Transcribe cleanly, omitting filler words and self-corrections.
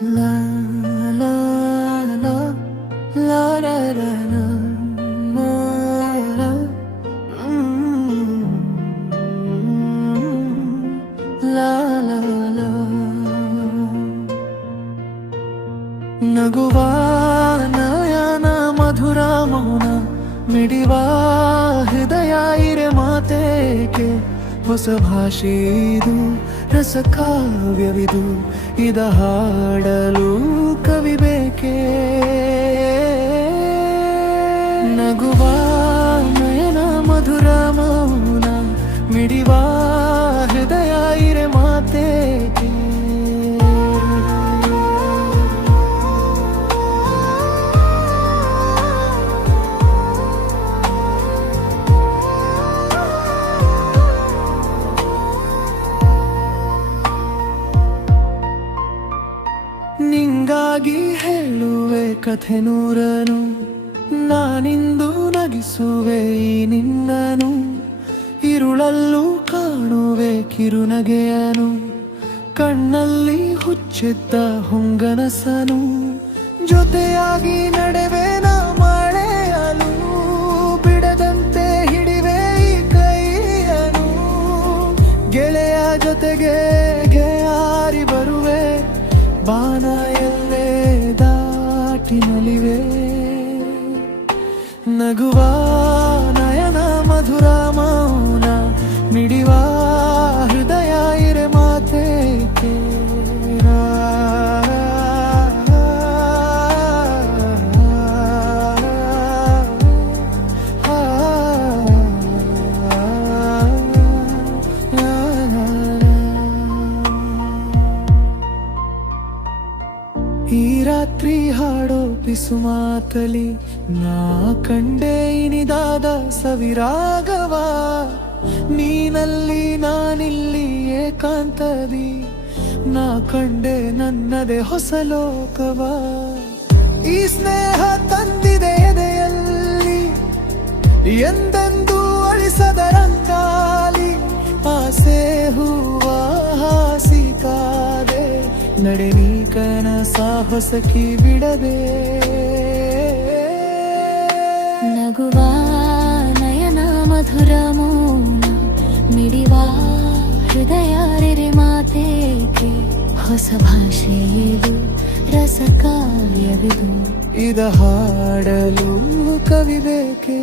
La la la la la la la la la la la ನಗುವ ನಯನ ಮಧುರ ಮೌನ ಮಿಡಿವ ಹೃದಯ ಇರೆ ಮಾತೇಕೆ ಹೊಸ ಭಾಷೆ ಇದು ರಸ ಕಾವ್ಯವಿದು ಇದ ಹಾಡಲು ಕವಿ ಬೇಕೆ ನಗುವ ನಯನ ಮಧುರ ಮೌನ ಮಿಡಿವ ಹೃದಯ ಇರೆ ಮಾತೇಕೆ ನಿಂಗಾಗಿ ಹೇಳುವೆ ಕಥೆ ನೂರನು ನಾನಿಂದು ನಗಿಸುವೆ ಈ ನಿನ್ನನು ಇರುಳಲ್ಲೂ ಕಾಣುವೆ ಕಿರುನಗೆಯನು ಕಣ್ಣಲ್ಲಿ ಹುಚ್ಚಿದ್ದ ಹೊಂಗನಸನು ಜೊತೆಯಾಗಿ ನಡೆವೆ ನಾ ಮಳೆಯಲು ಬಿಡದಂತೆ ಹಿಡಿವೆ ಈ ಕೈಯನು ಗೆಳೆಯ ಜೊತೆಗೆ ಗೆಯಾರಿ ಬರುವೆ ಬಾನ ಎಲ್ಲೇ ದಾಟಿ ನಲಿವೆ ನಗುವ ನಯನ ಮಧುರ ಮೌನ ಮಿಡಿವ ಹೃದಯ ಇರೆ ಮಾತೇಕೆ ಈ ರಾತ್ರಿ ಹಾಡೋ ಪಿಸು ಮಾತಲಿ ನಾ ಕಂಡೆ ಇನಿದಾದ ಸವಿರಾಗವ ನೀನಲ್ಲಿ ನಾನಿಲ್ಲಿ ಏಕಾಂತದಿ ನಾ ಕಂಡೆ ನನ್ನದೇ ಹೊಸ ಲೋಕವ ಈ ಸ್ನೇಹ ತಂದಿದೆ ಎದೆಯಲ್ಲಿ ಎಂದೆಂದೂ ಅಳಿಸದ ರಂಗಾಲಿ ಆಸೆ ಹೂವ ಹಾಸಿಕಾದೆ ನಡೆ ನೀ ಕನಸ ಹೊಸಕಿ ಬಿಡದೆ ನಗುವ ನಯನ ಮಧುರ ಮೌನ ಮಿಡಿವ ಹೃದಯ ರೆರೆ ಮಾತೇಕೆ ಹೊಸ ಭಾಷೆ ಇದು ರಸ ಕಾವ್ಯವಿದು ಇದ ಹಾಡಲು ಕವಿ ಬೇಕೆ